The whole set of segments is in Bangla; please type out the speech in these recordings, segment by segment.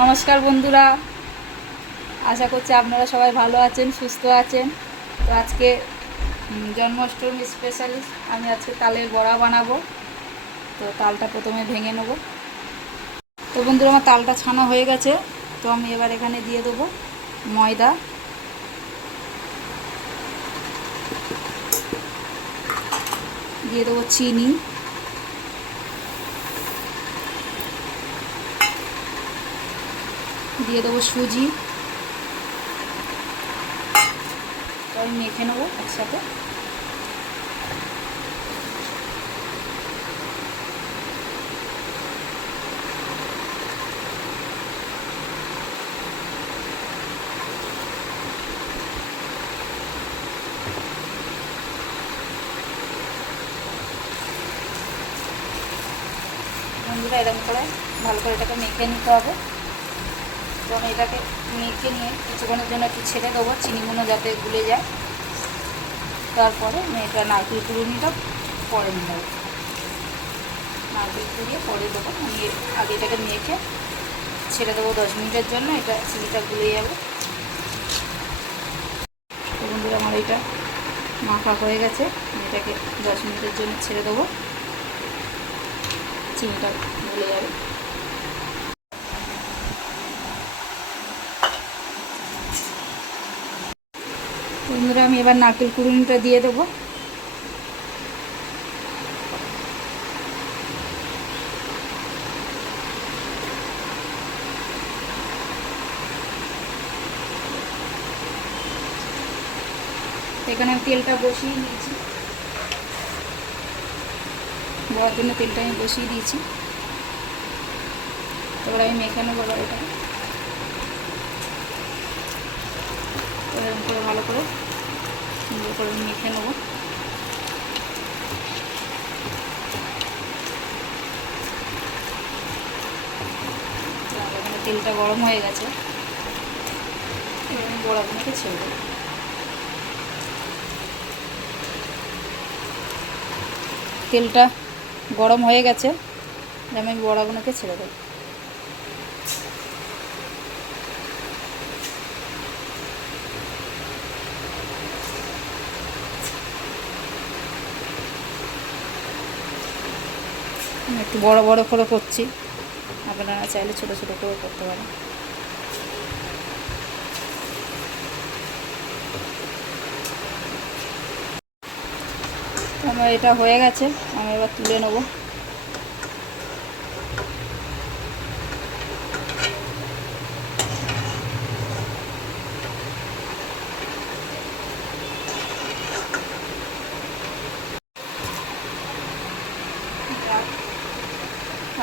নমস্কার বন্ধুরা, আশা করছি আপনারা সবাই ভালো আছেন, সুস্থ আছেন। তো আজকে জন্মাষ্টমী স্পেশাল আমি আজকে তালের বড়া বানাবো। তো তালটা প্রথমে ভেঙে নেব। তো বন্ধুরা, আমার তালটা ছানা হয়ে গেছে। তো আমি এবার এখানে দিয়ে দেবো ময়দা, দিয়ে দেবো চিনি, দিয়ে দেবো সুজি। তো আমি মেখে নেবো একসাথে। বন্ধুরা, এরকম করে ভালো করে এটাকে মেখে নিতে হবে। তো আমি এটাকে মেখে নিয়ে কিছুক্ষণের জন্য একটু ছেড়ে দেবো, চিনিগুলো যাতে গুলে যায়। তারপরে আমি এটা নারকেল কুড়ুনিটা পরে নেব। নারকেল কুড়িয়ে পরে দেবো। আমি আগে এটাকে মেখে ছেড়ে দেবো 10 মিনিটের জন্য, এটা চিনিটা গুলে যাবে। তো বন্ধুরা, আমার এটা মাখা হয়ে গেছে। আমি এটাকে 10 মিনিটের জন্য ছেড়ে দেবো, চিনিটা গুলে যাবে। বন্ধুরা, আমি এবার নারকেল কুড়ুনিটা দিয়ে দেবো। এখানে আমি তেলটা বসিয়ে নিয়েছি, বড়ার জন্য তেলটা আমি বসিয়ে দিয়েছি। তারপর আমি মেখে নেবো এটাকে এরকম করে ভালো করে সুন্দর করে মেখে নেবো। এখানে তেলটা গরম হয়ে গেছে, এবার আমি বড়াগুলোকে ছেড়ে দেবো। তেলটা গরম হয়ে গেছে, আমি বড়াগুলোকে ছেড়ে দেবো। একটু বড় বড় করে করছি, আপনারা চাইলে ছোটো ছোটো করে করতে পারেন। আমার এটা হয়ে গেছে, আমি এবার তুলে নেব।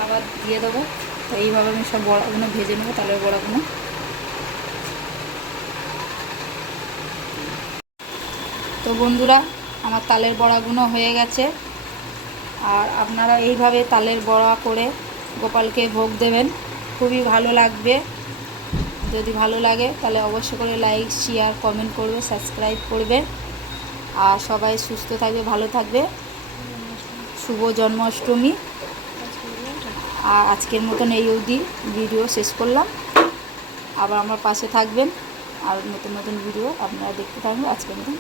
আবার দিয়ে দেবো। তো এইভাবে আমি সব বড়াগুলো ভেজে নেবো, তালের বড়াগুলো। তো বন্ধুরা, আমার তালের বড়াগুলো হয়ে গেছে। আর আপনারা এইভাবে তালের বড়া করে গোপালকে ভোগ দেবেন, খুবই ভালো লাগবে। যদি ভালো লাগে তাহলে অবশ্যই করে লাইক, শেয়ার, কমেন্ট করবে, সাবস্ক্রাইব করবে। আর সবাই সুস্থ থাকবে, ভালো থাকবে। শুভ জন্মাষ্টমী। আর আজকের মতন এই অবধি ভিডিও শেষ করলাম। আবার আমার পাশে থাকবেন, আর নতুন নতুন ভিডিও আপনারা দেখতে থাকবেন। আজকের মতন।